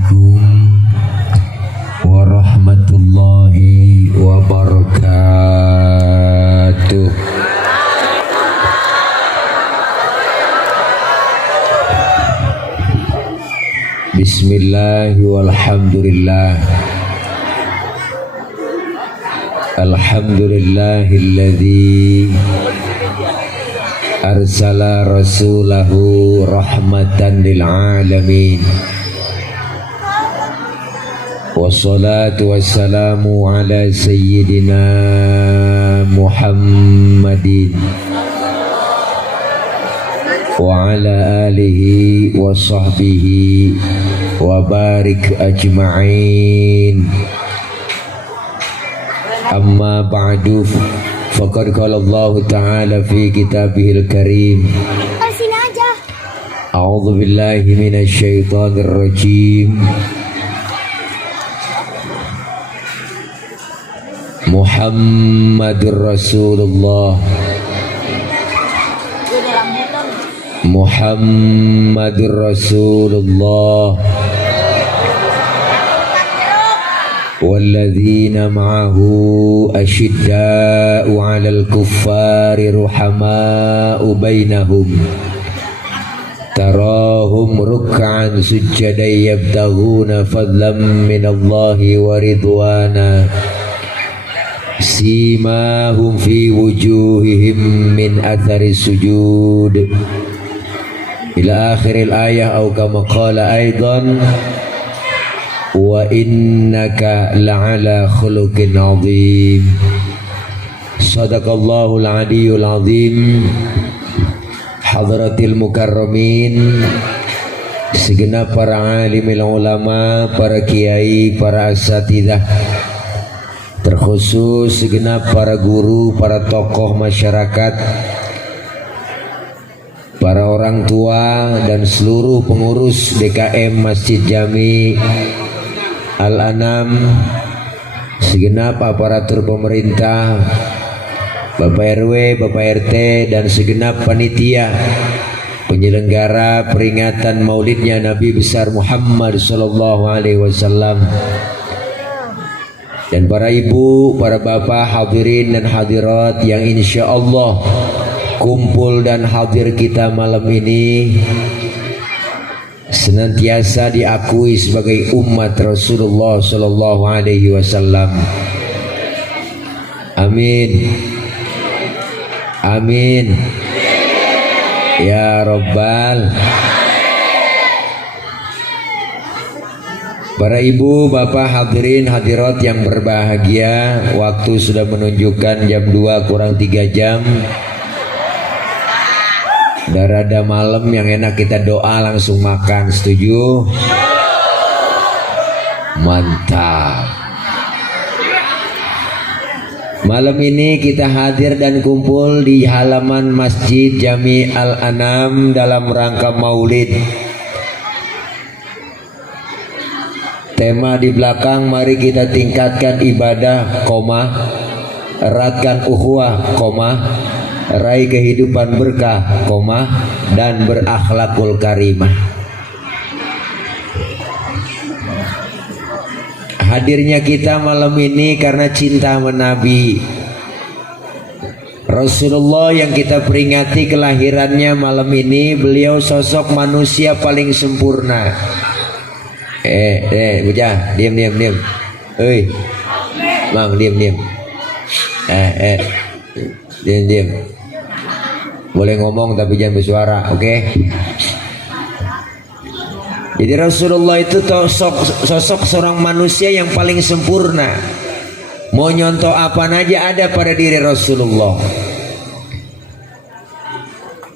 Assalamualaikum warahmatullahi wabarakatuh. Bismillah walhamdulillah. Alhamdulillahilladzi arsala rasulahu rahmatan lil alamin. Wassalatu wassalamu ala sayyidina Muhammadin wa ala alihi wa sahbihi wa barik ajma'in. Amma ba'du, faqad qala Allah Ta'ala fi kitabihil karim. A'udzu billahi minasy syaithanir rajim. Muhammadur Rasulullah, Muhammadur Rasulullah walladzina ma'ahu asyidda'u 'alal kuffari ruhama'u bainahum tarahum ruk'an sujjadan yabtaghuna fadlan minallahi wa ridwana simahum fi wujuhihim min athari sujud ila akhiril ayah au kama qala aidan wa innaka la'ala khuluqin azim. Sadaqallahul aliyyul azim. Hadratil mukarramin, segenap para alimil ulama, para kiai, para asatidzah, terkhusus segenap para guru, para tokoh masyarakat, para orang tua dan seluruh pengurus DKM Masjid Jami Al-Anam, segenap aparatur pemerintah, Bapak RW, Bapak RT, dan segenap panitia penyelenggara peringatan Maulidnya Nabi besar Muhammad sallallahu alaihi wasallam, dan para ibu, para bapak, hadirin dan hadirat yang insya Allah kumpul dan hadir kita malam ini senantiasa diakui sebagai umat Rasulullah sallallahu alaihi wasallam. Amin. Amin. Ya Rabbal. Para ibu, bapak, hadirin, hadirat yang berbahagia, waktu sudah menunjukkan jam 2 kurang 3 jam. Udah rada malam, yang enak kita doa langsung makan. Setuju? Mantap. Malam ini kita hadir dan kumpul di halaman Masjid Jami Al-Anam dalam rangka Maulid. Tema di belakang, mari kita tingkatkan ibadah, eratkan ukhuwah, raih kehidupan berkah, dan berakhlakul karimah. Hadirnya kita malam ini karena cinta Nabi Rasulullah yang kita peringati kelahirannya malam ini. Beliau sosok manusia paling sempurna. Bocah, diam. Mang, diam. Diam. Boleh ngomong tapi jangan bersuara, oke? Jadi Rasulullah itu sosok seorang manusia yang paling sempurna. Mau nyontoh apa aja ada pada diri Rasulullah.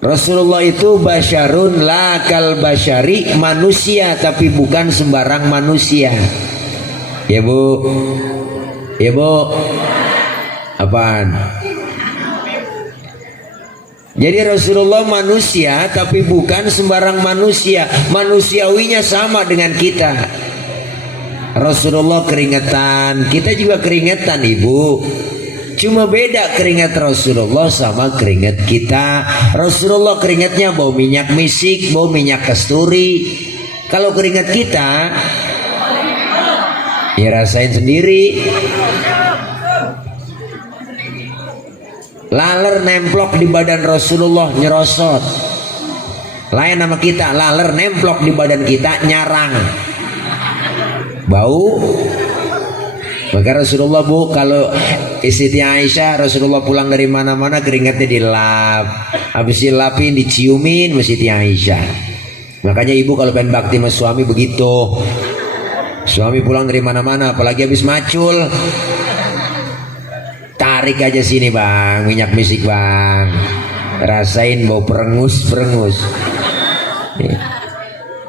Rasulullah itu basyarun la kal basyari, manusia tapi bukan sembarang manusia. Ya Bu? Apaan? Jadi Rasulullah manusia tapi bukan sembarang manusia. Manusiawinya sama dengan kita. Rasulullah keringetan, kita juga keringetan Ibu. Cuma beda keringat Rasulullah sama keringat kita. Rasulullah keringatnya bau minyak misik, bau minyak kasturi. Kalau keringat kita Ya rasain sendiri. Laler nemplok di badan Rasulullah nyerosot. Lain nama kita, laler nemplok di badan kita nyarang. Bau. Maka Rasulullah bu, kalau Siti Aisyah, Rasulullah pulang dari mana-mana keringatnya dilap, habis dilapin diciumin sama Siti Aisyah. Makanya ibu kalau pengen bakti sama suami begitu. Suami pulang dari mana-mana, apalagi habis macul, tarik aja sini bang, minyak misik bang, rasain bau perengus.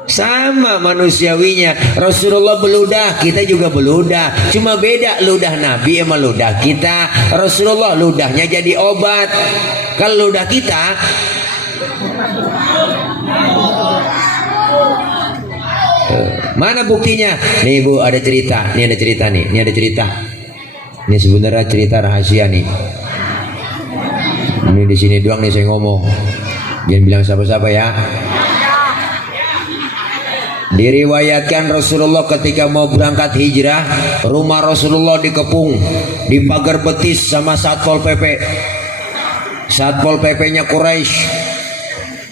Sama manusiawinya. Rasulullah beludah, kita juga beludah, cuma beda ludah Nabi sama ludah kita. Rasulullah ludahnya jadi obat, kalau ludah kita mana buktinya? Nih bu, ada cerita. Ini ada cerita nih. Ini ada cerita. Ini sebenarnya cerita rahasia nih. Ini di sini doang nih saya ngomong. Jangan bilang siapa-siapa ya. Diriwayatkan Rasulullah ketika mau berangkat hijrah, rumah Rasulullah dikepung, dipagar betis sama Satpol PP. Satpol PP-nya Quraisy.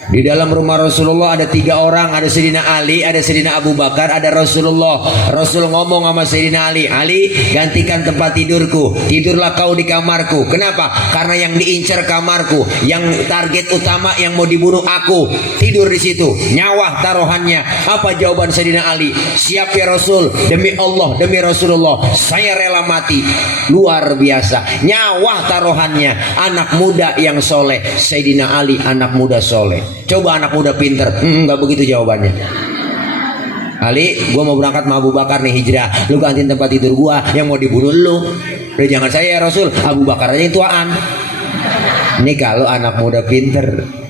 Di dalam rumah Rasulullah ada 3 orang, ada Sayyidina Ali, ada Sayyidina Abu Bakar, ada Rasulullah. Rasul ngomong sama Sayyidina Ali, Ali gantikan tempat tidurku, tidurlah kau di kamarku. Kenapa? Karena yang diincar kamarku, yang target utama yang mau dibunuh aku, tidur di situ, nyawa taruhannya. Apa jawaban Sayyidina Ali? Siap ya Rasul, demi Allah, demi Rasulullah, saya rela mati. Luar biasa, nyawa taruhannya, anak muda yang soleh. Sayyidina Ali anak muda soleh. Coba anak muda pinter, nggak begitu jawabannya. Ali, gua mau berangkat sama Abu Bakar nih hijrah, lu gantiin tempat tidur gua, yang mau dibunuh lu. Udah jangan saya ya Rasul, Abu Bakar aja yang tuaan. Ini kalau anak muda pinter.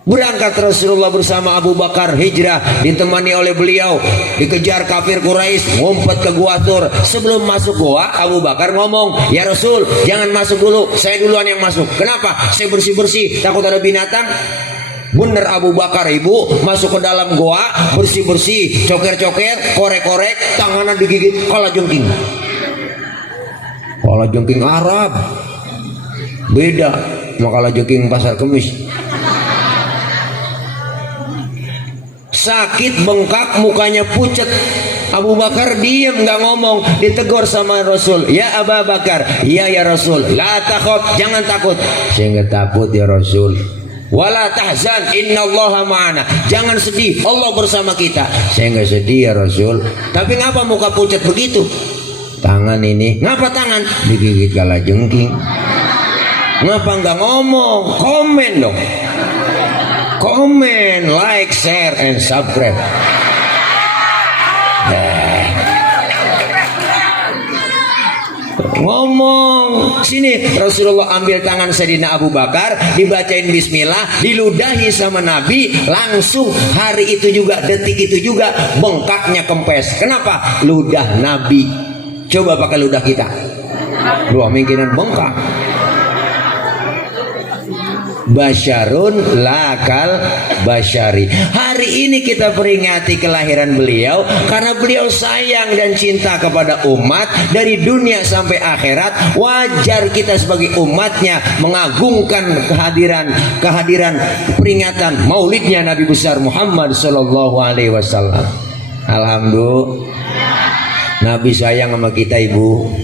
Berangkat Rasulullah bersama Abu Bakar hijrah, ditemani oleh beliau, dikejar kafir Quraisy, ngumpet ke gua Tur. Sebelum masuk gua, Abu Bakar ngomong, ya Rasul jangan masuk dulu, saya duluan yang masuk. Kenapa? Saya bersih-bersih, takut ada binatang. Bener Abu Bakar ibu, masuk ke dalam gua, bersih-bersih, coker-coker, korek-korek, tanganan digigit kala jengking. Kala jengking Arab beda sama kala jengking pasar Kemis. Sakit, bengkak, mukanya pucat. Abu Bakar diam, nggak ngomong. Ditegur sama Rasul, ya Abu Bakar, ya Rasul, la takhaf, jangan takut. Saya nggak takut ya Rasul. Wala tahzan, innallaha ma'ana, jangan sedih, Allah bersama kita. Saya nggak sedih ya Rasul. Tapi ngapa muka pucat begitu? Tangan ini, ngapa tangan? Digigit kala jengking. Ngapa nggak ngomong? Komen dong. Komen, like, share, and subscribe. Ngomong sini. Rasulullah ambil tangan Sayyidina Abu Bakar, dibacain bismillah, diludahi sama Nabi. Langsung hari itu juga, detik itu juga, bengkaknya kempes. Kenapa? Ludah Nabi. Coba pakai ludah kita, dua mungkinan bengkak. Basyarun lakal basyari. Hari ini kita peringati kelahiran beliau karena beliau sayang dan cinta kepada umat dari dunia sampai akhirat. Wajar kita sebagai umatnya mengagungkan kehadiran peringatan maulidnya Nabi besar Muhammad Sallallahu Alaihi Wasallam. Alhamdulillah, Nabi sayang sama kita ibu.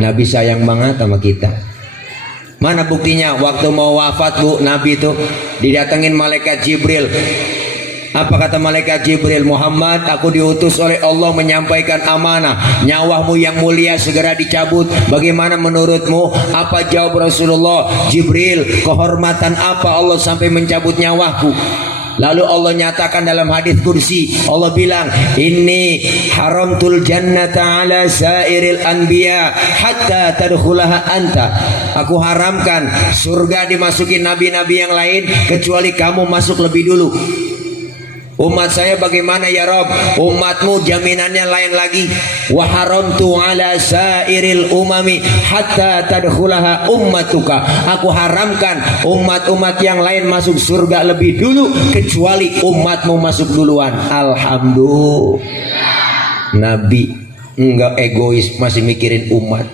Nabi sayang banget sama kita. Mana buktinya? Waktu mau wafat bu, Nabi itu didatengin malaikat Jibril. Apa kata malaikat Jibril? Muhammad, aku diutus oleh Allah menyampaikan amanah. Nyawamu yang mulia segera dicabut. Bagaimana menurutmu? Apa jawab Rasulullah? Jibril, kehormatan apa Allah sampai mencabut nyawaku? Lalu Allah nyatakan dalam hadis kursi, Allah bilang, inni haramtul jannata ala sairil anbiya hatta tadkhulaha anta. Aku haramkan surga dimasuki nabi-nabi yang lain kecuali kamu masuk lebih dulu. Umat saya bagaimana ya Rob? Umatmu jaminannya lain lagi. Wa haramtu ala sairil umami hatta tadkhulaha ummatuka. Aku haramkan umat-umat yang lain masuk surga lebih dulu kecuali umatmu masuk duluan. Alhamdulillah. Nabi enggak egois, masih mikirin umat.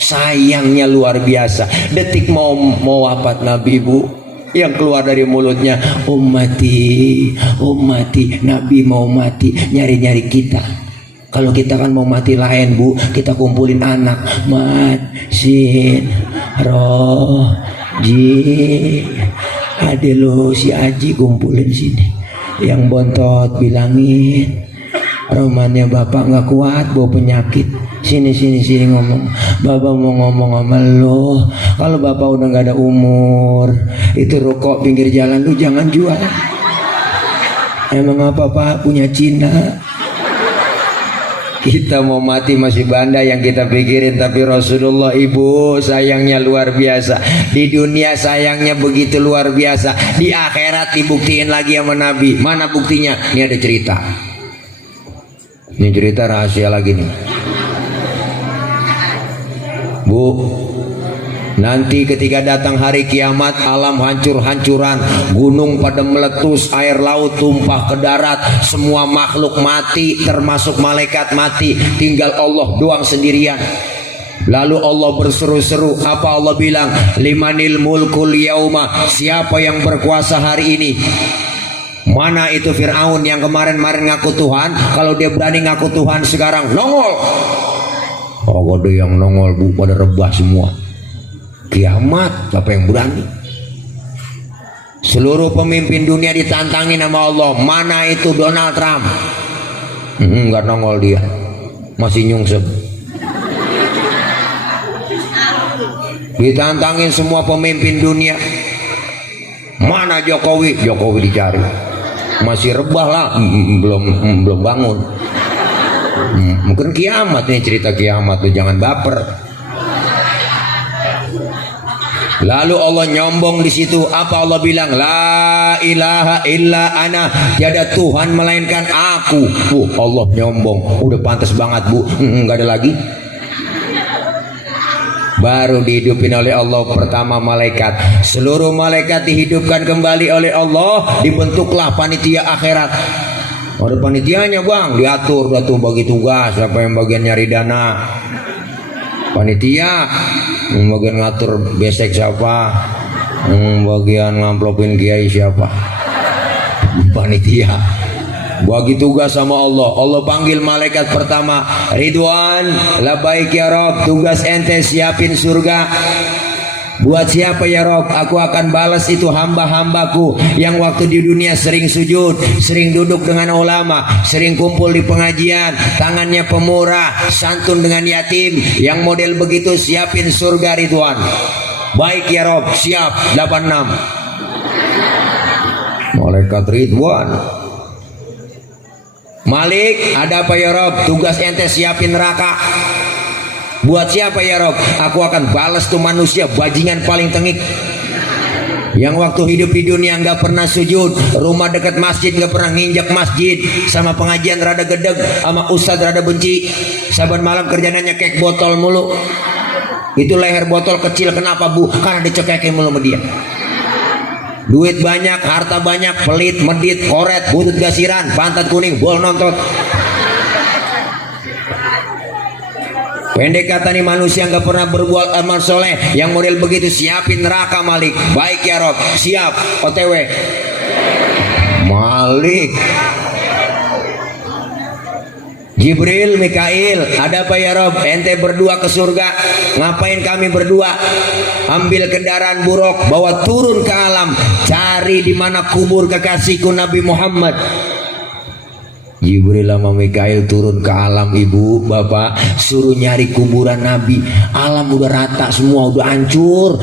Sayangnya luar biasa. Detik mau wafat Nabi, Bu, yang keluar dari mulutnya, ummati, ummati. Nabi mau mati, nyari-nyari kita. Kalau kita kan mau mati lain, Bu, kita kumpulin anak. Mat, sin, roh, ji. Ada lo si Aji, kumpulin sini. Yang bontot bilangin, romannya bapak nggak kuat, bawa penyakit. Sini ngomong. Bapak mau ngomong sama lo. Kalau bapak udah nggak ada umur, itu rokok pinggir jalan lu jangan jual. Emang apa Pak, punya Cina? Kita mau mati masih banda yang kita pikirin. Tapi Rasulullah, Ibu, sayangnya luar biasa. Di dunia sayangnya begitu luar biasa. Di akhirat dibuktiin lagi sama Nabi. Mana buktinya? Ini ada cerita. Ini cerita rahasia lagi nih, Bu. Nanti ketika datang hari kiamat, alam hancur-hancuran, gunung pada meletus, air laut tumpah ke darat, semua makhluk mati, termasuk malaikat mati, tinggal Allah doang sendirian. Lalu Allah berseru-seru. Apa Allah bilang? Limanil mulkul yauma, siapa yang berkuasa hari ini? Mana itu Fir'aun yang kemarin-marin ngaku Tuhan? Kalau dia berani ngaku Tuhan sekarang nongol. Oh, ada yang nongol, Bu, pada rebah semua. Kiamat, siapa yang berani? Seluruh pemimpin dunia ditantangin sama Allah. Mana itu Donald Trump? Enggak nongol dia, masih nyungsep. Ditantangin semua pemimpin dunia. Mana Jokowi? Jokowi dicari, masih rebah lah, belum bangun. Mungkin kiamat nih, cerita kiamat tuh, jangan baper. Lalu Allah nyombong di situ. Apa Allah bilang? La ilaha illa ana, tiada Tuhan melainkan aku. Allah nyombong, udah pantas banget, Bu. Nggak ada lagi. Baru dihidupin oleh Allah pertama malaikat. Seluruh malaikat dihidupkan kembali oleh Allah. Dibentuklah panitia akhirat. Ada panitianya, Bang, diatur, udah tuh bagi tugas. Siapa yang bagian nyari dana? Panitia. Bagian ngatur besek siapa? Bagian ngamplopin kiai siapa? Panitia. Bagi tugas sama Allah. Allah panggil malaikat pertama, Ridwan, labaik ya Rob, tugas ente siapin surga. Buat siapa ya Rob? Aku akan balas itu hamba-hambaku yang waktu di dunia sering sujud, sering duduk dengan ulama, sering kumpul di pengajian, tangannya pemurah, santun dengan yatim. Yang model begitu siapin surga Ridwan. Baik ya Rob, siap. 86 malaikat Ridwan. Malik, ada apa ya Rob? Tugas ente siapin neraka. Buat siapa ya Rob? Aku akan balas tuh manusia bajingan paling tengik, yang waktu hidup di dunia nggak pernah sujud, rumah dekat masjid nggak pernah nginjak masjid, sama pengajian rada gedeg, sama ustadz rada benci, saban malam kerjanya nyekek botol mulu. Itu leher botol kecil, kenapa Bu? Karena dicekekin mulu sama dia. Duit banyak, harta banyak, pelit, medit, koret, butut gasiran, pantat kuning, bol nontot. Pendek kata nih, manusia nggak pernah berbuat amal soleh, yang model begitu siapin neraka Malik. Baik ya Rob, siap. OTW Malik. Jibril, Mikail, ada apa ya Rob? Ente berdua ke surga. Ngapain kami berdua? Ambil kendaraan buruk, bawa turun ke alam, cari di mana kubur kekasihku Nabi Muhammad. Jibril sama Mikail turun ke alam, ibu, bapak, suruh nyari kuburan Nabi. Alam udah rata semua, udah hancur,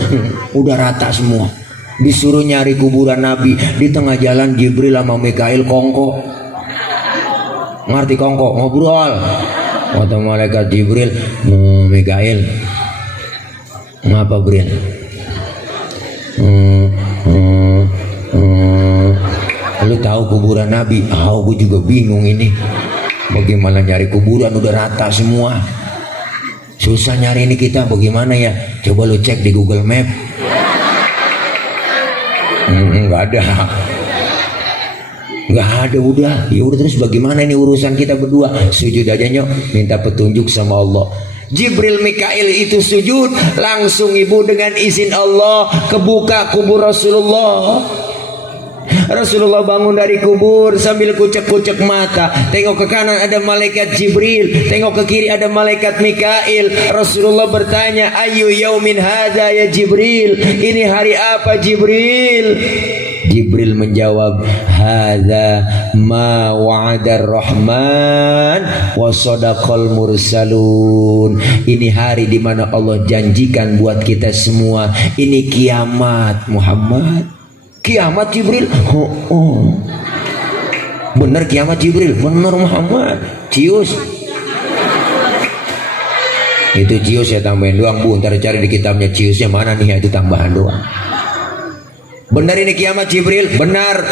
udah rata semua. Disuruh nyari kuburan Nabi. Di tengah jalan Jibril sama Mikail kongko. Ngerti kongko? Ngobrol. Kata malaikat Jibril, Mikail, ngapa Bril? Lu tahu kuburan Nabi? Gue juga bingung ini. Bagaimana nyari kuburan, udah rata semua. Susah nyari ini kita, bagaimana ya? Coba lu cek di Google Map. Nggak Nggak ada, udah. Ya udah, terus bagaimana ini urusan kita berdua? Sujud aja nyok, minta petunjuk sama Allah. Jibril Mikail itu sujud, langsung ibu dengan izin Allah kebuka kubur Rasulullah. Rasulullah bangun dari kubur sambil kucek-kucek mata. Tengok ke kanan ada malaikat Jibril, tengok ke kiri ada malaikat Mikail. Rasulullah bertanya, ayu yaumin hadza ya Jibril, ini hari apa Jibril? Jibril menjawab, hadza ma wa'adar rahman wa sadaqal mursalun. Ini hari di mana Allah janjikan buat kita semua. Ini kiamat Muhammad. Kiamat Jibril? Oh. Bener kiamat Jibril? Bener Muhammad. Cius. Itu cius ya, tambahin doang bu. Ntar cari di kitabnya ciusnya mana nih, itu tambahan doang. Benar ini kiamat Jibril? Benar.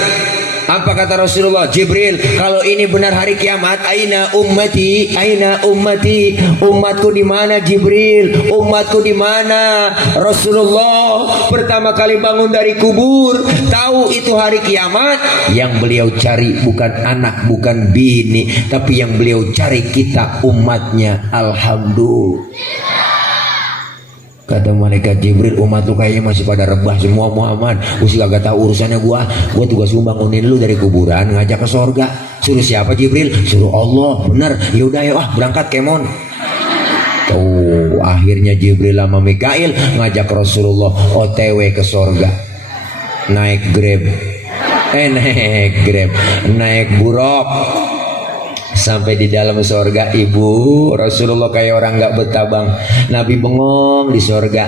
Apa kata Rasulullah? Jibril, kalau ini benar hari kiamat, aina ummati, aina ummati, umatku di mana Jibril? Umatku di mana? Rasulullah pertama kali bangun dari kubur, tahu itu hari kiamat. Yang beliau cari bukan anak, bukan bini, tapi yang beliau cari kita umatnya. Alhamdulillah. Kata malaikat Jibril, umat lu kayaknya masih pada rebah semua Muhammad. Usih kagak tahu urusannya gua tugas bangunin lu dari kuburan ngajak ke sorga. Suruh siapa Jibril? Suruh Allah. Bener. Yaudah ya, berangkat kemon. Tuh akhirnya Jibril sama Mikail ngajak Rasulullah OTW ke sorga. Naik Grab, naik buruk. Sampai di dalam sorga, ibu Rasulullah kayak orang nggak betah bang. Nabi bengong di sorga,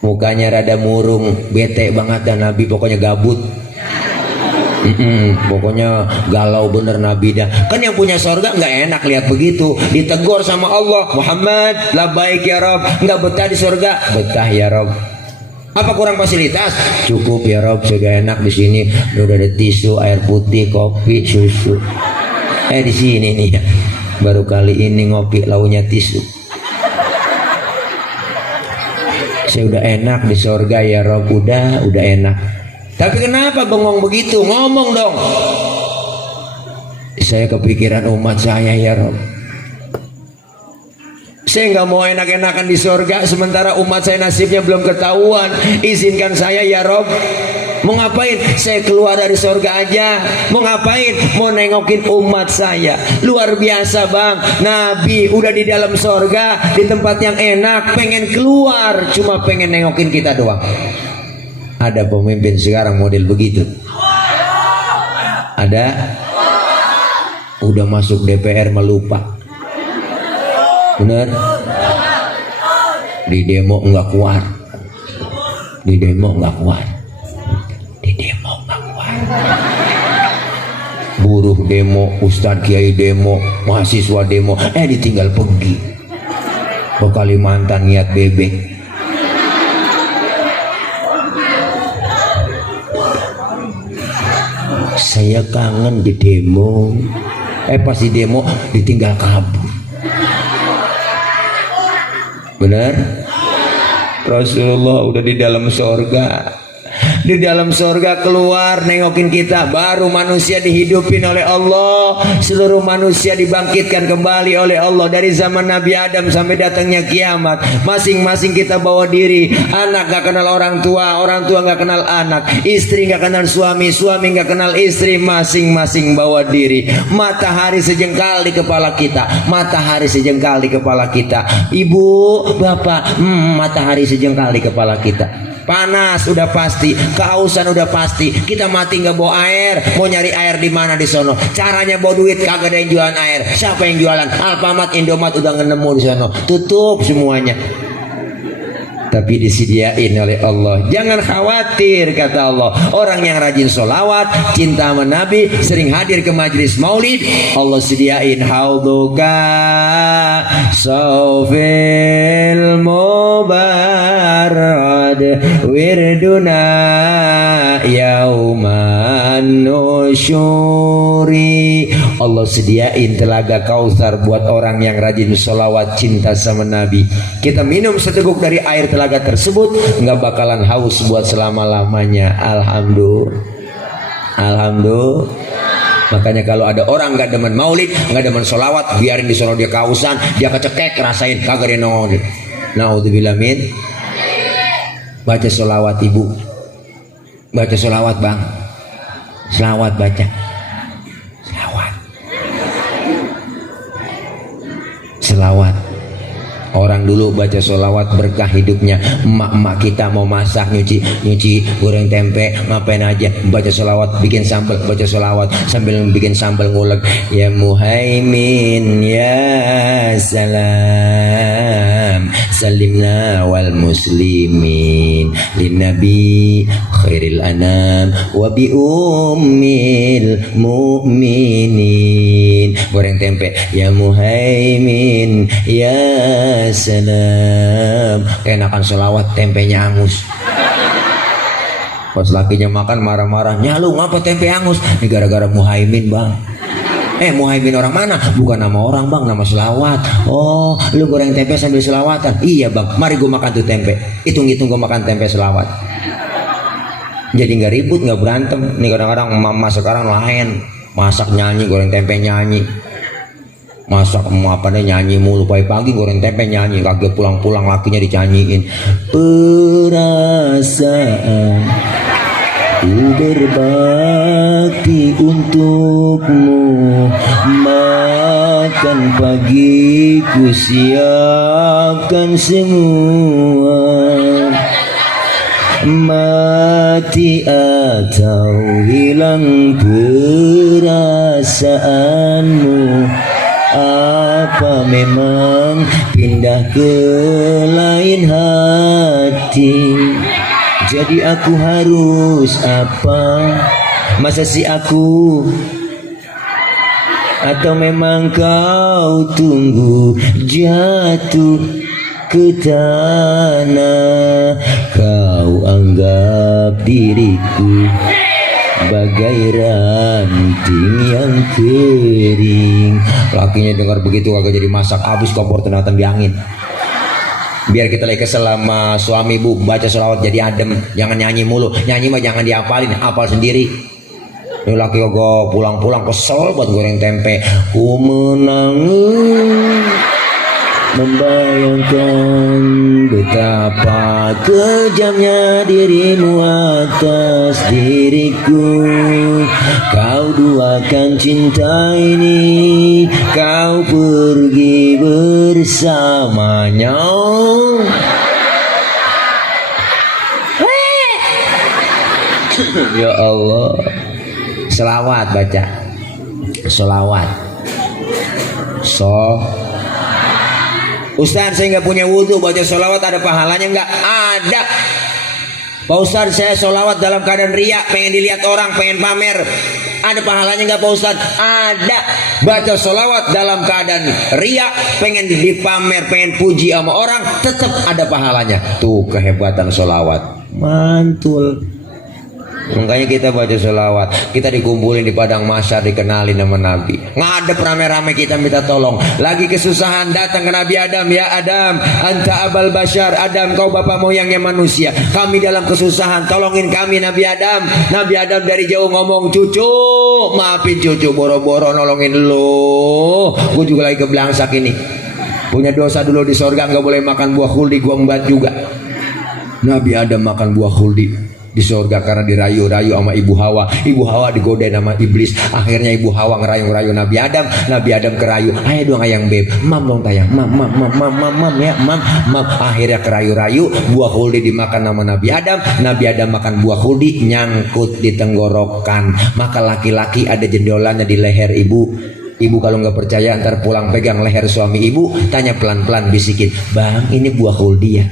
mukanya rada murung, bete banget dan Nabi pokoknya gabut. Pokoknya galau bener Nabi dah. Kan yang punya sorga nggak enak lihat begitu. Ditegur sama Allah, Muhammad, labbaik ya Rob. Nggak betah di sorga? Betah ya Rob. Apa kurang fasilitas? Cukup ya Rob, sudah enak di sini. Udah ada tisu, air putih, kopi, susu. Di sini nih ya, baru kali ini ngopi launya tisu. Saya udah enak di sorga ya Rob, udah enak. Tapi kenapa bengong begitu? Ngomong dong. Saya kepikiran umat saya ya Rob. Saya nggak mau enak-enakan di sorga sementara umat saya nasibnya belum ketahuan. Izinkan saya ya Rob. Mau ngapain? Saya keluar dari sorga aja. Mau ngapain? Mau nengokin umat saya. Luar biasa bang, Nabi udah di dalam sorga, di tempat yang enak, pengen keluar, cuma pengen nengokin kita doang. Ada pemimpin sekarang model begitu? Ada? Udah masuk DPR melupa. Bener? Di demo nggak kuat. Di demo nggak kuat. Buruh demo, Ustadz Kiai demo, mahasiswa demo, ditinggal pergi ke Kalimantan niat bebek. Saya kangen di demo. Pas di demo ditinggal kabur. Benar? Rasulullah udah di dalam sorga. Di dalam sorga keluar nengokin kita. Baru manusia dihidupin oleh Allah. Seluruh manusia dibangkitkan kembali oleh Allah. Dari zaman Nabi Adam sampai datangnya kiamat, masing-masing kita bawa diri. Anak gak kenal orang tua gak kenal anak, istri gak kenal suami gak kenal istri. Masing-masing bawa diri. Matahari sejengkal di kepala kita. Matahari sejengkal di kepala kita. Ibu, bapak, matahari sejengkal di kepala kita. Panas udah pasti, kehausan udah pasti. Kita mati nggak bawa air, mau nyari air di mana di sono? Caranya bawa duit, kagak ada yang jualan air. Siapa yang jualan? Alfamart, Indomaret udah nemu di sono, tutup semuanya. Tapi disediain oleh Allah. Jangan khawatir kata Allah. Orang yang rajin sholawat, cinta sama Nabi, sering hadir ke majelis maulid, Allah sediain hauduka saufil mubarad wirduna yauman nusyuri. Allah sediain telaga Kautsar buat orang yang rajin sholawat, cinta sama Nabi. Kita minum seteguk dari air telaga tersebut, nggak bakalan haus buat selama-lamanya. Alhamdulillah. Alhamdulillah. Makanya kalau ada orang nggak demen maulid, nggak demen solawat, biarin di sono dia kausan, dia kecekek, rasain kagak dia nongol. Naudzubillah min. Baca solawat ibu, baca solawat bang, selawat baca, selawat, selawat. Orang dulu baca solawat berkah hidupnya. Emak-emak kita mau masak, nyuci goreng tempe, ngapain aja baca solawat, bikin sambal, baca solawat sambil bikin sambal ngulek. Ya Muhaimin ya salam, salimna wal muslimin lin nabi khairil anam wa bi ummil mu'minin. Goreng tempe, ya Muhaimin ya salam. Enakan selawat, tempenya angus. Pas lakinya makan marah-marah, nyalung apa tempe angus? Ini gara-gara Muhaimin bang. Muhaimin orang mana? Bukan nama orang bang, nama selawat. Oh, lu goreng tempe sambil selawatan? Iya bang, mari gue makan tuh tempe. Hitung-hitung gue makan tempe selawat. Jadi nggak ribut, nggak berantem. Nih kadang-kadang mama sekarang lain, masak nyanyi, goreng tempe nyanyi. Masak apa nih nyanyi mulu pagi-pagi, goreng tempe nyanyi, kagak pulang-pulang lakinya dicanyiin. Perasaan ku berbakti untukmu, makan pagi ku siapkan semua, mati atau hilang perasaanmu, apa memang pindah ke lain hati? Jadi aku harus apa? Masa si aku? Atau memang kau tunggu jatuh ke tanah, kau anggap diriku bagai ranting yang kering. Lakinya dengar begitu kagak jadi masak, habis kompor tenatan di angin. Biar kita lagi kesel sama suami bu, baca sholawat jadi adem, jangan nyanyi mulu. Nyanyi mah jangan dihafalin, hafal sendiri. Ini laki kagak pulang-pulang kesel buat goreng tempe. Ku menangis membayangkan betapa kejamnya dirimu atas diriku. Kau duakan cinta ini, kau pergi bersamanya. Ya Allah. Selawat baca, selawat. Ustaz, saya nggak punya wudhu, baca sholawat ada pahalanya nggak? Ada. Pak Ustaz, saya sholawat dalam keadaan riak, pengen dilihat orang, pengen pamer. Ada pahalanya nggak Pak Ustaz? Ada. Baca sholawat dalam keadaan riak, pengen dipamer, pengen puji sama orang, tetap ada pahalanya. Tuh kehebatan sholawat. Mantul. Makanya kita baca sholawat, kita dikumpulin di padang mahsyar, dikenalin sama Nabi, ngadep rame-rame, kita minta tolong. Lagi kesusahan datang ke Nabi Adam, ya Adam, anta abal bashar, Adam kau bapak moyangnya manusia, kami dalam kesusahan, tolongin kami Nabi Adam. Nabi Adam dari jauh ngomong, cucu, maafin cucu, boro-boro nolongin lu, gue juga lagi keblangsak ini, punya dosa dulu di sorga, nggak boleh makan buah khuldi, gue embat juga. Nabi Adam makan buah khuldi di surga karena dirayu-rayu sama ibu Hawa. Ibu Hawa digodain sama iblis. Akhirnya ibu Hawa ngerayu-rayu Nabi Adam. Nabi Adam kerayu, ayo dong ayang beb, mam dong tayang, mam ya, mam. Akhirnya kerayu-rayu, buah khuldi dimakan sama Nabi Adam. Nabi Adam makan buah khuldi, nyangkut di tenggorokan. Maka laki-laki ada jendolannya di leher ibu. Ibu kalau nggak percaya ntar pulang pegang leher suami ibu, tanya pelan-pelan, bisikin, bang ini buah khuldi ya?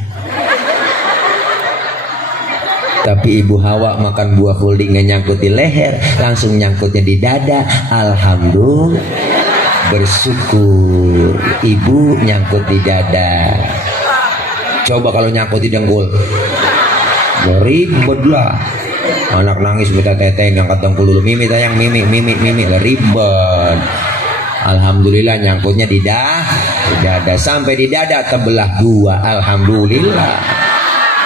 Tapi ibu Hawa makan buah khuldi nggak nyangkut di leher, langsung nyangkutnya di dada. Alhamdulillah, bersyukur ibu nyangkut di dada. Coba kalau nyangkut di dengkul, ribet lah. Anak nangis minta teteh, ngangkat dengkul dulu, mimi tayang, mimi ribet. Alhamdulillah nyangkutnya di dada, sampai di dada terbelah dua. Alhamdulillah.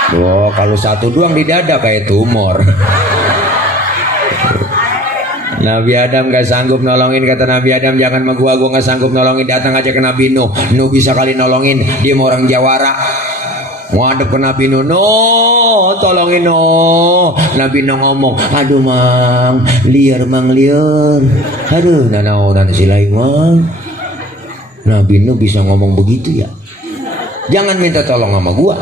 Oh, kalau satu doang di dada kayak tumor. Nabi Adam gak sanggup nolongin, kata Nabi Adam, jangan sama gua gak sanggup nolongin, datang aja ke Nabi Nuh. Nuh bisa kali nolongin, dia mau orang Jawara. Ngadep ke Nabi Nuh, no, tolongin no. Nabi Nuh ngomong, aduh mang, liar mang liar. Aduh, nana silai mang. Nabi Nuh bisa ngomong begitu ya. Jangan minta tolong sama gua.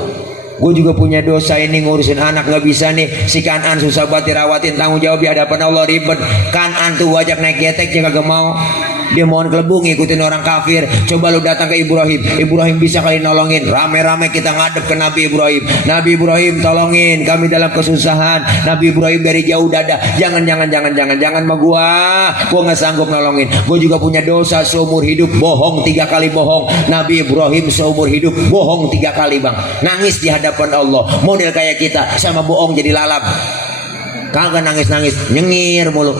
Gue juga punya dosa ini, ngurusin anak gak bisa nih. Si Kanan susah banget dirawatin, tanggung jawab di hadapan Allah ribet. Kanan tuh wajak naik getek dia kagak mau. Dia mohon kelebung ngikutin orang kafir. Coba lu datang ke Ibrahim, Ibrahim bisa kali nolongin. Rame-rame kita ngadep ke Nabi Ibrahim. Nabi Ibrahim tolongin kami dalam kesusahan. Nabi Ibrahim dari jauh dada, jangan sama gua gak sanggup nolongin. Gue juga punya dosa seumur hidup, bohong 3 kali bohong. Nabi Ibrahim seumur hidup bohong 3 kali bang, nangis di hadapan Allah. Model kayak kita sama bohong jadi lalap, kagak nangis nyengir mulu.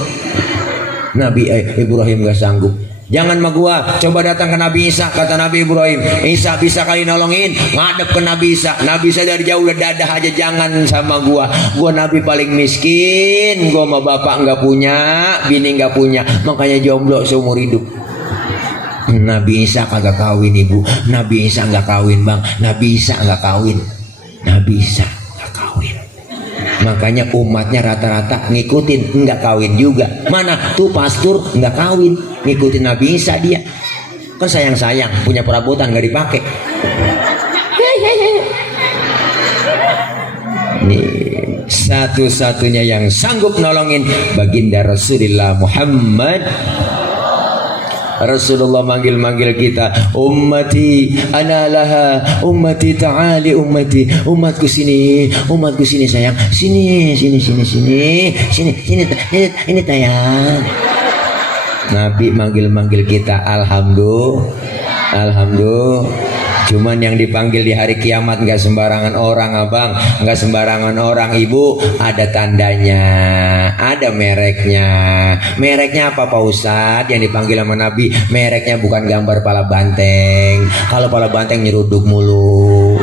Nabi Ibrahim gak sanggup. Jangan sama gua, coba datang ke Nabi Isa, kata Nabi Ibrahim. Isa bisa kali nolongin, ngadep ke Nabi Isa. Nabi Isa dari jauh udah dadah aja, jangan sama gua. Gua Nabi paling miskin, gua sama bapak nggak punya, bini nggak punya, makanya jomblo seumur hidup. Nabi Isa kagak kawin ibu, Nabi Isa nggak kawin bang, Nabi Isa nggak kawin, Nabi Isa nggak kawin. Makanya umatnya rata-rata ngikutin, nggak kawin juga. Mana tuh pastur nggak kawin, ngikutin Nabi Isa dia. Kan sayang punya perabotan nggak dipakai. Ini satu-satunya yang sanggup nolongin baginda Rasulullah Muhammad. Rasulullah manggil kita, ummati ana laha, ummati ta'ali ummati, umatku sini sayang, sini ini tayang. Nabi manggil kita, alhamdulillah. Cuman yang dipanggil di hari kiamat nggak sembarangan orang abang, nggak sembarangan orang ibu, ada tandanya, ada mereknya. Mereknya apa Pak Ustadz yang dipanggil sama Nabi? Mereknya bukan gambar pala banteng, kalau pala banteng nyeruduk mulu.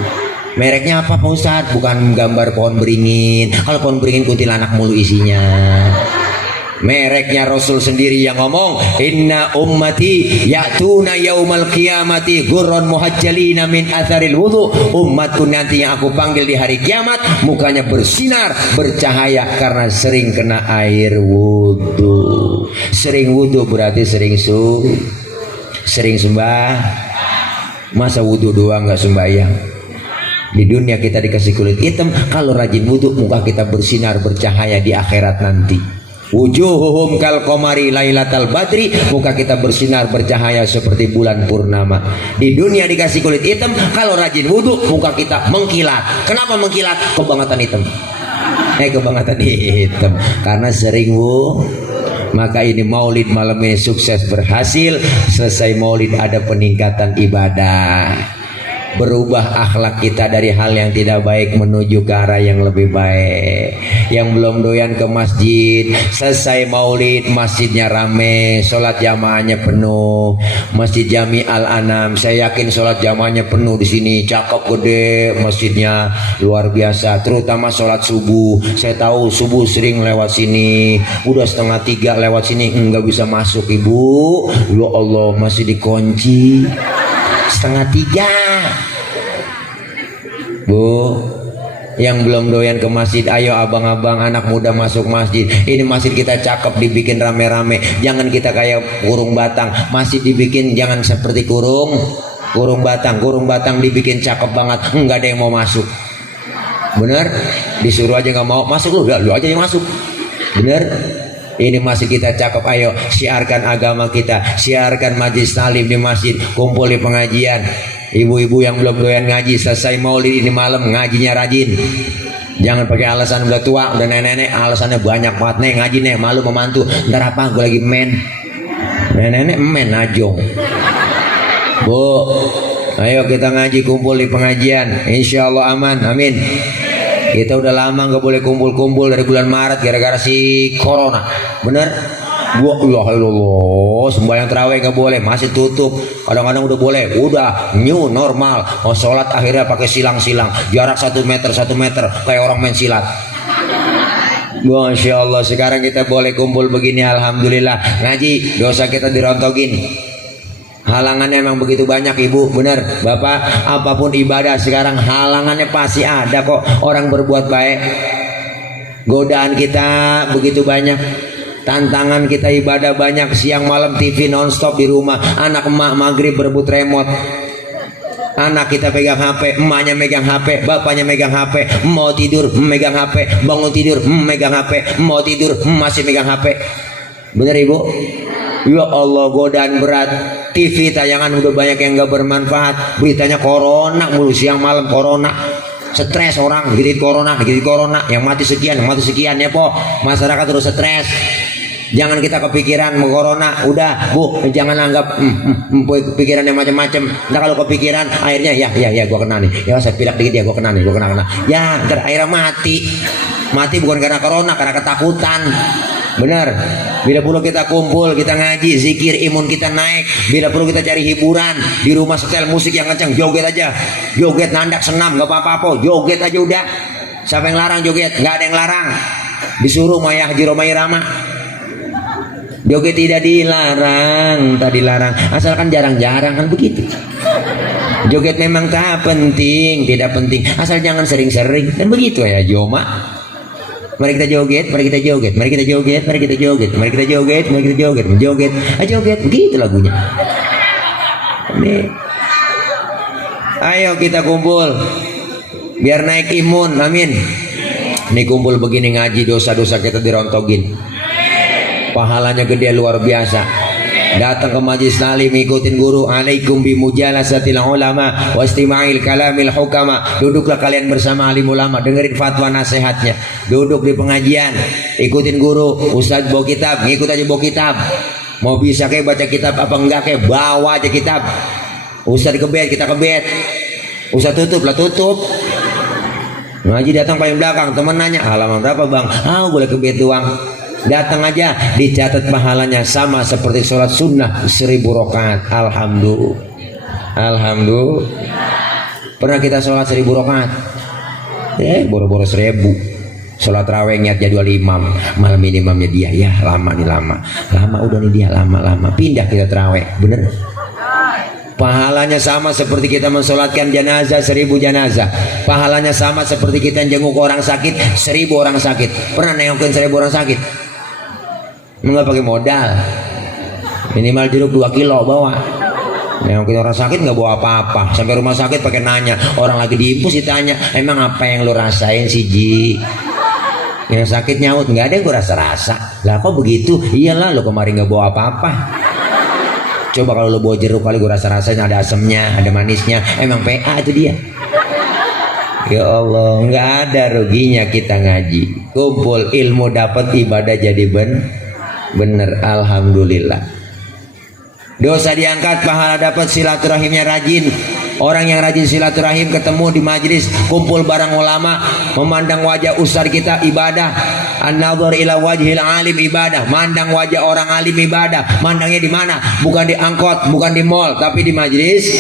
Mereknya apa Pak Ustadz? Bukan gambar pohon beringin, kalau pohon beringin kuntilanak mulu isinya. Mereknya Rasul sendiri yang ngomong, inna ummati ya'tuna yaumal qiyamati gurran muhajjalina min atharil wudu. Umatku nanti yang aku panggil di hari kiamat mukanya bersinar, bercahaya karena sering kena air wudu. Sering wudu berarti sering sembah. Masa wudu doang nggak sembahyang? Di dunia kita dikasih kulit hitam, kalau rajin wudu muka kita bersinar, bercahaya di akhirat nanti. Wujuhuhum kal qamari lailatal badri, muka kita bersinar bercahaya seperti bulan purnama. Di dunia dikasih kulit hitam, kalau rajin wudu muka kita mengkilat. Kenapa mengkilat? Kebangetan hitam. Kebangetan hitam karena sering Maka ini maulid malam ini sukses berhasil. Selesai maulid ada peningkatan ibadah, berubah akhlak kita dari hal yang tidak baik menuju ke arah yang lebih baik. Yang belum doyan ke masjid, selesai maulid masjidnya rame, sholat jamaahnya penuh. Masjid Jami Al Anam, saya yakin sholat jamaahnya penuh di sini, cakep gede masjidnya, luar biasa. Terutama sholat subuh, saya tahu subuh sering lewat sini, udah 2:30 lewat sini nggak bisa masuk ibu. Ya Allah, masih dikunci 2:30. Bu, yang belum doyan ke masjid, ayo abang-abang anak muda masuk masjid. Ini masjid kita cakep, dibikin rame-rame. Jangan kita kayak kurung batang. Masjid dibikin jangan seperti kurung batang. Kurung batang dibikin cakep banget, nggak ada yang mau masuk. Bener? Disuruh aja nggak mau masuk, lu aja yang masuk. Bener? Ini masjid kita cakep, ayo siarkan agama kita, siarkan majlis talim di masjid, kumpul di pengajian. Ibu-ibu yang belum doyan ngaji, selesai maulid ini malam ngajinya rajin. Jangan pakai alasan udah tua, udah nenek-nenek, alasannya banyak banget. Nih ngaji nih, malu membantu. Ntar apa, gue lagi men. Nenek-nenek men najong. Bu, ayo kita ngaji, kumpul di pengajian. Insya Allah aman, amin. Kita udah lama nggak boleh kumpul-kumpul dari bulan Maret gara-gara si corona. Bener? Gua Allah, sembahyang tarawih nggak boleh, masih tutup. Kadang-kadang udah boleh, udah new normal. Oh, sholat akhirnya pakai silang-silang, jarak 1 meter kayak orang main silat. Masya Allah, sekarang kita boleh kumpul begini, alhamdulillah. Ngaji, dosa kita dirontokin. Halangannya memang begitu banyak, ibu, benar, bapak. Apapun ibadah sekarang halangannya pasti ada kok. Orang berbuat baik, godaan kita begitu banyak, tantangan kita ibadah banyak. Siang malam TV nonstop di rumah. Anak emak maghrib berebut remote. Anak kita pegang HP, emaknya megang HP, bapaknya megang HP. Mau tidur megang HP, bangun tidur megang HP, mau tidur masih megang HP. Bener ibu? Ya Allah, godaan berat. TV tayangan udah banyak yang gak bermanfaat. Beritanya corona mulu, siang malam corona. Stres orang, digigit corona, yang mati sekian ya po. Masyarakat terus stres. Jangan kita kepikiran mau corona, udah bu, jangan anggap pikiran yang macam-macam. Nah kalau kepikiran akhirnya ya gua kena nih, ya saya pilek dikit ya gua kena nih, ya ntar akhirnya mati bukan karena corona, karena ketakutan. Benar. Bila perlu kita kumpul, kita ngaji, zikir, imun kita naik. Bila perlu kita cari hiburan, di rumah setel musik yang kencang, joget aja, joget nandak senam, gak apa-apa, joget aja udah. Siapa yang larang joget? Gak ada yang larang. Disuruh Maya Haji Romai Rama. Joget tidak dilarang, tak dilarang, asalkan jarang-jarang, kan begitu. Joget memang tak penting, tidak penting, asal jangan sering-sering, kan begitu ya Joma. Mari kita joget, mari kita joget, mari kita joget, mari kita joget, mari kita joget, mari kita joget, menjoget, joget, begitu lagunya. Nih. Ayo kita kumpul, biar naik imun, amin. Nih kumpul begini ngaji, dosa-dosa kita dirontogin. Pahalanya gede luar biasa. Datang ke majlis talim, ikutin guru. Alaikum bimujalasatil ulama wa istima'il kalamil hukama. Duduklah kalian bersama alim ulama, dengerin fatwa nasihatnya. Duduk di pengajian, ikutin guru. Ustaz bawa kitab, ngikut aja bawa kitab. Mau bisa kayak baca kitab apa enggak kayak, bawa aja kitab. Ustaz kebet, kita kebet. Ustaz tutup lah, tutup. Ngaji datang paling belakang, temen nanya halaman berapa bang? Boleh kebet doang. Datang aja, dicatat pahalanya sama seperti sholat sunnah 1000 rakaat. Alhamdulillah. Pernah kita sholat 1000 rakaat? Boro-boro 1000. Sholat raweh niat jadwal imam, malam ini imamnya dia, ya lama udah nih dia, lama pindah kita terawih, bener. Pahalanya sama seperti kita mensolatkan jenazah 1000 jenazah. Pahalanya sama seperti kita jenguk orang sakit 1000 orang sakit. Pernah nengokin 1000 orang sakit? Nggak pakai modal, minimal jeruk 2 kilo bawa. Nengokin orang sakit nggak bawa apa-apa. Sampai rumah sakit pakai nanya, orang lagi diimpus ditanya, emang apa yang lo rasain sih Ji? Yang sakit nyaut, nggak ada yang gue rasa-rasa. Lah kok begitu? Iyalah lo kemarin nggak bawa apa-apa. Coba kalau lo bawa jeruk kali gue rasa-rasanya ada asemnya, ada manisnya. Emang PA itu dia. Ya Allah, nggak ada ruginya kita ngaji. Kumpul ilmu dapat, ibadah jadi bener. Alhamdulillah. Dosa diangkat, pahala dapat, silaturahimnya rajin. Orang yang rajin silaturahim, ketemu di majlis, kumpul bareng ulama, memandang wajah ustaz kita ibadah. An-nadhar ila wajhil alim ibadah. Mandang wajah orang alim ibadah. Mandangnya di mana? Bukan di angkot, bukan di mall, tapi di majlis.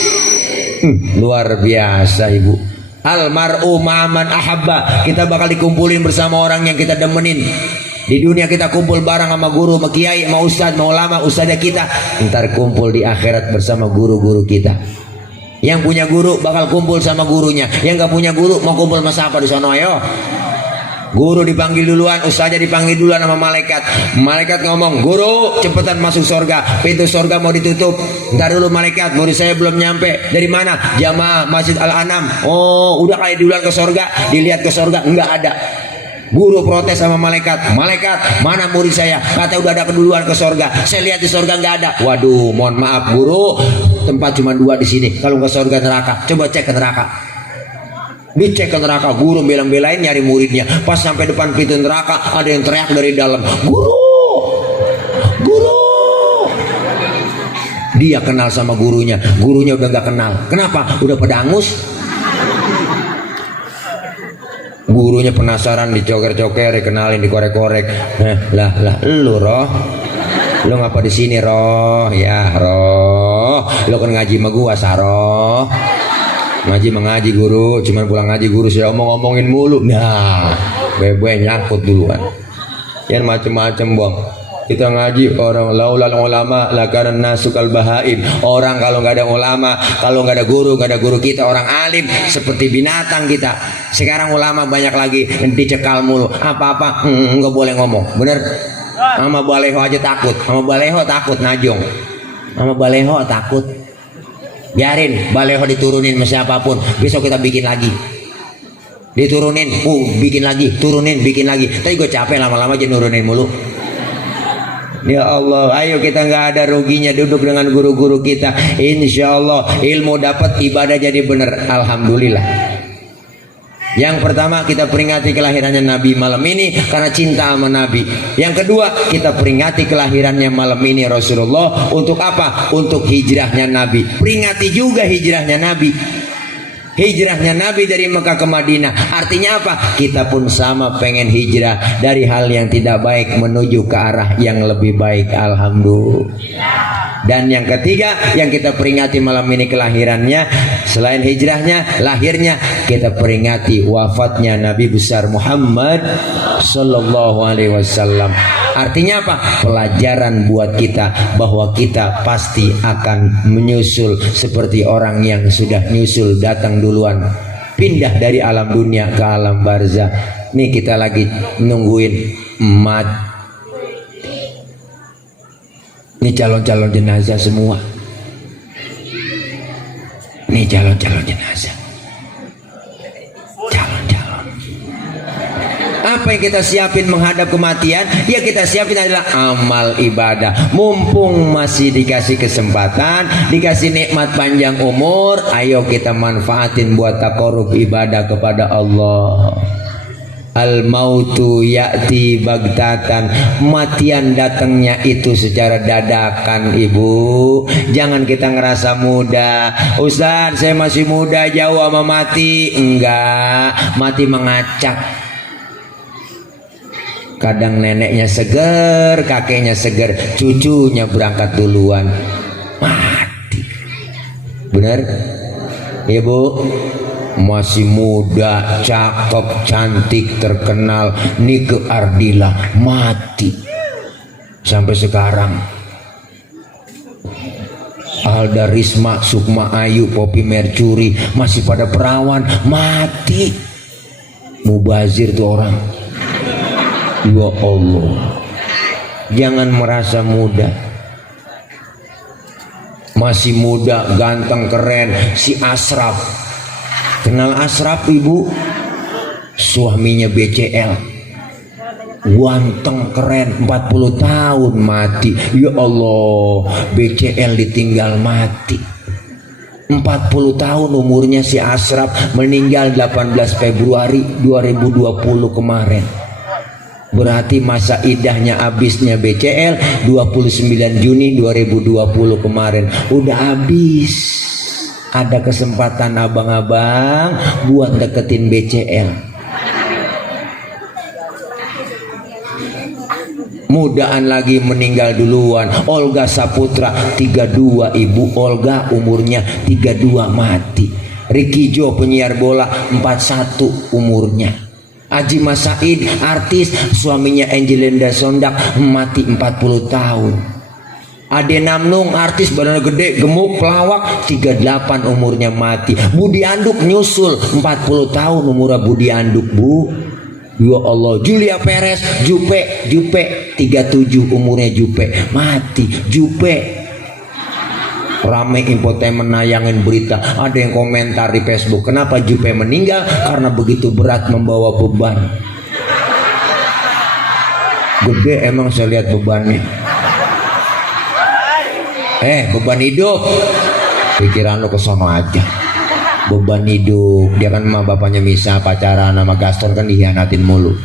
Luar biasa ibu. Almar'u ma'aman ahabba. Kita bakal dikumpulin bersama orang yang kita demenin. Di dunia kita kumpul bareng sama guru, sama kiai, sama ustaz, sama ulama, ustaznya kita. Ntar kumpul di akhirat bersama guru-guru kita. Yang punya guru bakal kumpul sama gurunya. Yang gak punya guru mau kumpul sama siapa di sono? Ayo. Guru dipanggil duluan, ustaznya dipanggil duluan sama malaikat. Malaikat ngomong, guru cepetan masuk surga, pintu surga mau ditutup. Ntar dulu malaikat, murid saya belum nyampe. Dari mana? Jamaah Masjid Al-Anam. Oh udah kali duluan ke surga. Dilihat ke surga, enggak ada. Guru protes sama malaikat, malaikat mana murid saya? Kata udah ada keduluan ke surga. Saya lihat di surga nggak ada. Waduh, mohon maaf guru, tempat cuma 2 di sini. Kalau nggak surga neraka, coba cek ke neraka. Dicek ke neraka, guru belang-belain nyari muridnya. Pas sampai depan pintu neraka, ada yang teriak dari dalam, guru. Dia kenal sama gurunya, gurunya udah nggak kenal. Kenapa? Udah pada angus. Gurunya penasaran, dicoker-coker, dikenalin, dikorek-korek. Lah, lu roh, lu ngapa di sini roh? Ya roh, lu kan ngaji sama gua saroh. Ngaji mengaji guru, cuman pulang ngaji guru saya omong-omongin mulu. Nah, bebe nyangkut duluan. Yang macam-macam bang. Kita ngaji orang laulal ulama lakaran nasukal bahaim. Orang kalau nggak ada ulama, kalau nggak ada guru kita orang alim seperti binatang kita. Sekarang ulama banyak lagi dicekal mulu. Apa-apa nggak boleh ngomong. Bener? Sama baleho aja takut. Sama baleho takut najong. Sama baleho takut. Biarin baleho diturunin sama siapapun. Besok kita bikin lagi. Diturunin, bikin lagi, turunin, bikin lagi. Tapi gue capek lama-lama aja nurunin mulu. Ya Allah, ayo kita nggak ada ruginya duduk dengan guru-guru kita. Insya Allah ilmu dapat, ibadah jadi bener. Alhamdulillah. Yang pertama kita peringati kelahirannya Nabi malam ini karena cinta sama Nabi. Yang kedua kita peringati kelahirannya malam ini Rasulullah untuk apa? Untuk hijrahnya Nabi. Peringati juga hijrahnya Nabi. Hijrahnya Nabi dari Mekah ke Madinah. Artinya apa? Kita pun sama pengen hijrah dari hal yang tidak baik menuju ke arah yang lebih baik. Alhamdulillah. Dan yang ketiga yang kita peringati malam ini kelahirannya, selain hijrahnya, lahirnya, kita peringati wafatnya Nabi besar Muhammad Sallallahu Alaihi Wasallam. Artinya apa? Pelajaran buat kita bahwa kita pasti akan menyusul seperti orang yang sudah nyusul datang duluan, pindah dari alam dunia ke alam barzah. Nih kita lagi nungguin mat. Ini calon-calon jenazah semua. Ini calon-calon jenazah. Apa yang kita siapin menghadap kematian? Ya kita siapin adalah amal ibadah. Mumpung masih dikasih kesempatan, dikasih nikmat panjang umur, ayo kita manfaatin buat taqarrub ibadah kepada Allah. Al mautu ya'ti bagtatan. Matian datangnya itu secara dadakan, ibu. Jangan kita ngerasa muda. Ustaz, saya masih muda, jauh sama mati. Enggak, mati mengacak. Kadang neneknya seger, kakeknya seger, cucunya berangkat duluan, mati. Bener? Ya bu, masih muda, cakep, cantik, terkenal, Nike Ardila, mati. Sampai sekarang Alda Risma, Sukma Ayu, Poppy Mercury masih pada perawan, mati. Mubazir tuh orang. Ya Allah, jangan merasa muda. Masih muda, ganteng, keren. Si Ashraf, kenal Ashraf ibu? Suaminya BCL, ganteng, keren, 40 tahun mati. Ya Allah, BCL ditinggal mati. 40 tahun umurnya si Ashraf, meninggal 18 Februari 2020 kemarin. Berarti masa idahnya habisnya BCL 29 Juni 2020 kemarin. Udah habis. Ada kesempatan abang-abang buat deketin BCL. Mudaan lagi meninggal duluan. Olga Saputra 32, ibu Olga umurnya 32 mati. Ricky Jo penyiar bola 41 umurnya. Aji Mas Said artis, suaminya Angelina Sondak mati 40 tahun. Ade Namnung artis badan gede, gemuk, pelawak 38 umurnya mati. Budi Anduk nyusul 40 tahun umurnya Budi Anduk, bu. Ya Allah. Julia Perez, Jupe 37 umurnya Jupe mati. Jupe rame infotainment nayangin berita. Ada yang komentar di Facebook, kenapa Jupe meninggal? Karena begitu berat membawa beban. Gede emang saya lihat bebannya. Beban hidup. Pikiran lo kesono aja. Beban hidup. Dia kan sama bapaknya Misa pacaran sama Gaston kan dihianatin mulu.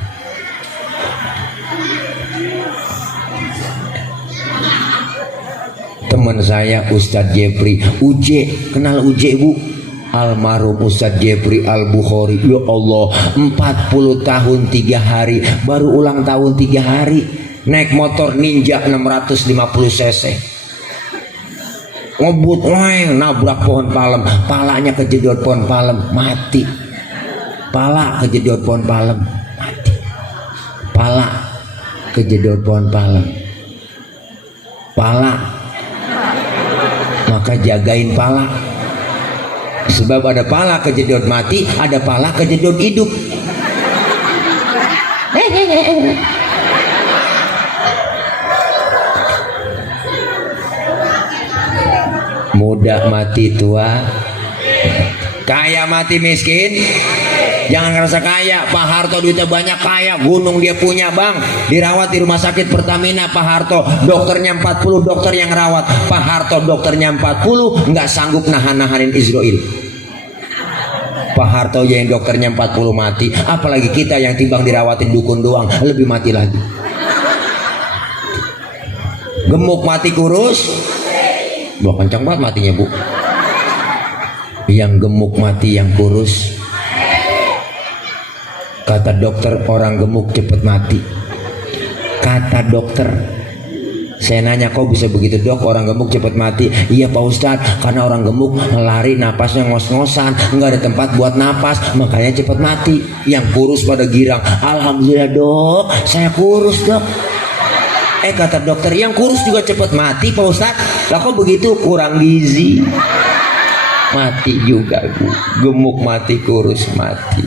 Teman saya Ustadz Jepri Uje, kenal Uje bu? Almarhum Ustadz Jepri Al-Bukhari. Ya Allah, 40 tahun 3 hari, baru ulang tahun 3 hari. Naik motor Ninja 650 cc, ngebut, nabrak pohon palem, palanya kejedot pohon palem, mati. Pala kejedot pohon palem, mati. Pala kejedot pohon pala. Pala, maka jagain pala. Sebab ada pala kejedot mati, ada pala kejedot hidup. Muda mati tua, kaya mati miskin. Jangan ngerasa kaya. Pak Harto duitnya banyak, kaya, gunung dia punya bang. Dirawat di rumah sakit Pertamina Pak Harto, dokternya 40 dokter yang rawat. Pak Harto dokternya 40 nggak sanggup nahan-nahanin Israel. Pak Harto yang dokternya 40 mati, apalagi kita yang timbang dirawatin dukun doang lebih mati lagi. Gemuk mati kurus, wah kencang banget matinya bu. Yang gemuk mati yang kurus. Kata dokter orang gemuk cepet mati. Kata dokter, saya nanya kok bisa begitu dok, orang gemuk cepet mati? Iya Pak Ustadz, karena orang gemuk lari napasnya ngos-ngosan, nggak ada tempat buat napas, makanya cepet mati. Yang kurus pada girang, alhamdulillah dok, saya kurus dok. Kata dokter, yang kurus juga cepet mati Pak Ustadz. Lah kok begitu? Kurang gizi. Mati juga bu. Gemuk mati kurus mati,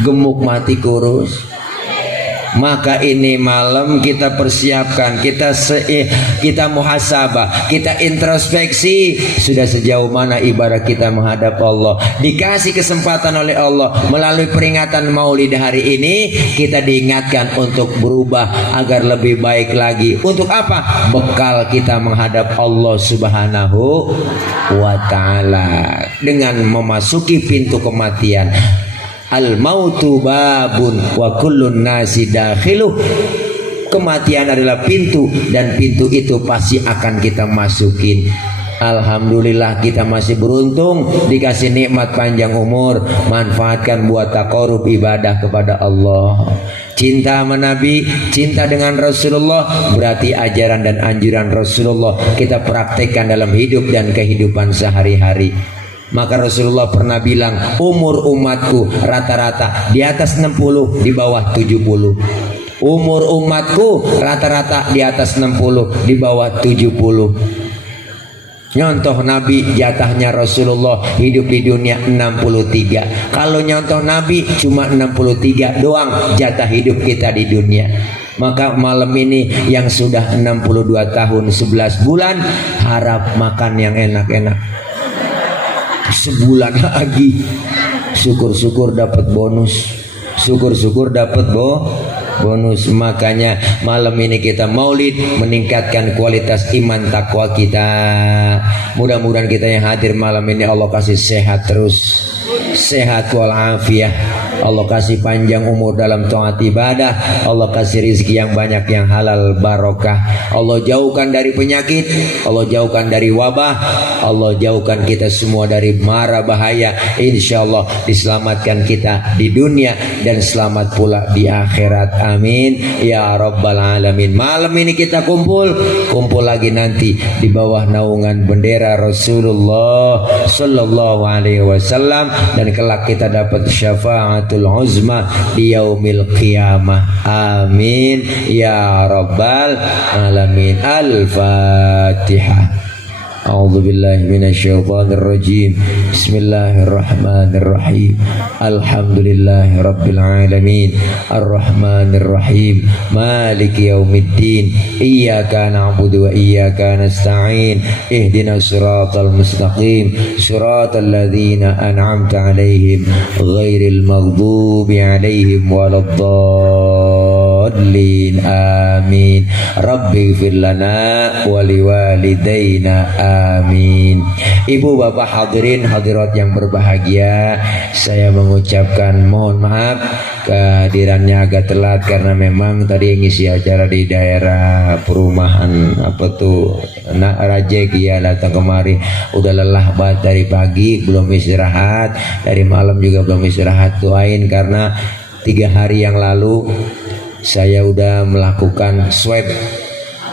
gemuk mati kurus. Maka ini malam kita persiapkan, kita muhasabah, kita introspeksi sudah sejauh mana ibadah kita menghadap Allah. Dikasih kesempatan oleh Allah melalui peringatan Maulid hari ini, kita diingatkan untuk berubah agar lebih baik lagi. Untuk apa? Bekal kita menghadap Allah Subhanahu wa ta'ala dengan memasuki pintu kematian. Al-mautu babun wa kullun nasi dakhiluh. Kematian adalah pintu dan pintu itu pasti akan kita masukin. Alhamdulillah kita masih beruntung dikasih nikmat panjang umur. Manfaatkan buat taqarrub ibadah kepada Allah. Cinta sama Nabi, cinta dengan Rasulullah, berarti ajaran dan anjuran Rasulullah kita praktekkan dalam hidup dan kehidupan sehari-hari. Maka Rasulullah pernah bilang, umur umatku rata-rata di atas 60, di bawah 70. Umur umatku rata-rata di atas 60, di bawah 70. Nyontoh Nabi, jatahnya Rasulullah hidup di dunia 63. Kalau nyontoh Nabi cuma 63 doang jatah hidup kita di dunia. Maka malam ini yang sudah 62 tahun 11 bulan harap makan yang enak-enak. Sebulan lagi syukur-syukur dapat bonus, syukur-syukur dapat bonus. Makanya malam ini kita maulid meningkatkan kualitas iman takwa kita. Mudah-mudahan kita yang hadir malam ini Allah kasih sehat terus, sehat walafiat. Allah kasih panjang umur dalam taat ibadah. Allah kasih rizki yang banyak yang halal barokah. Allah jauhkan dari penyakit, Allah jauhkan dari wabah, Allah jauhkan kita semua dari mara bahaya. Insyaallah diselamatkan kita di dunia dan selamat pula di akhirat. Amin ya rabbal alamin. Malam ini kita kumpul lagi nanti di bawah naungan bendera Rasulullah sallallahu alaihi wasallam, dan kelak kita dapat syafaat uzma di yaumil qiyamah. Amin ya rabbal alamin. Al-Fatihah. A'udzu billahi minasyaitonir rajim. Bismillahirrahmanirrahim. Alhamdulillahi rabbil alamin. Arrahmanir rahim. Maliki yaumiddin. Iyyaka na'budu wa iyyaka nasta'in. Ihdinas siratal mustaqim. Siratal ladzina an'amta 'alaihim ghairil maghdubi 'alaihim waladdallin. Amin. Rabbi ighfir lana wa liwalidayna. Amin. Ibu bapak hadirin hadirat yang berbahagia, saya mengucapkan mohon maaf kehadirannya agak telat karena memang tadi ngisi acara di daerah perumahan Rajek ya, datang kemari udah lelah banget dari pagi, belum istirahat, dari malam juga belum istirahat. Doain karena 3 hari yang lalu saya udah melakukan swab,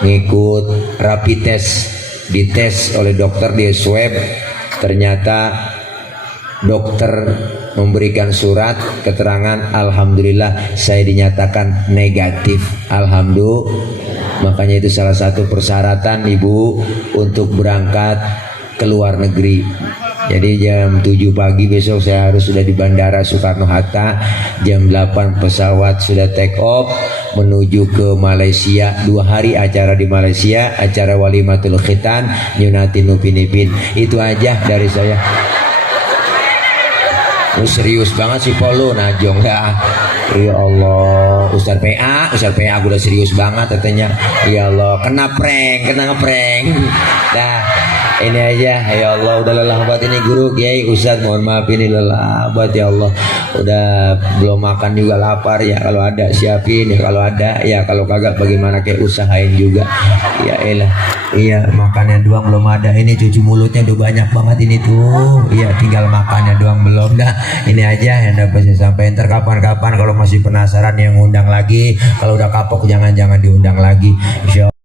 ngikut rapid test, dites oleh dokter, dia swab, ternyata dokter memberikan surat keterangan, alhamdulillah saya dinyatakan negatif. Alhamdulillah. Makanya itu salah satu persyaratan ibu untuk berangkat ke luar negeri. Jadi jam 7 pagi besok saya harus sudah di Bandara Soekarno-Hatta. Jam 8 pesawat sudah take off menuju ke Malaysia. 2 hari acara di Malaysia, acara walimatul khitan, nyunatin Upin Ipin. Itu aja dari saya. Serius banget sih Polo najong ya. Ya Allah, Ustaz PA aku udah serius banget katanya. Ya Allah, kena prank. Dah, ini aja. Ya Allah, udah lelah buat ini guru Kiai Ustaz, mohon maaf ini lelah buat ya Allah. Udah belum makan juga lapar ya, kalau ada siapin ya, kalau ada ya, kalau kagak bagaimana kayak usahain juga. Ya elah. Iya, makannya doang belum ada. Ini cuci mulutnya udah banyak banget ini tuh. Iya, tinggal makannya doang belum. Dah, ini aja yang dapat saya sampaikan. Ntar kapan-kapan kalau masih penasaran yang undang lagi. Kalau udah kapok jangan diundang lagi. Insya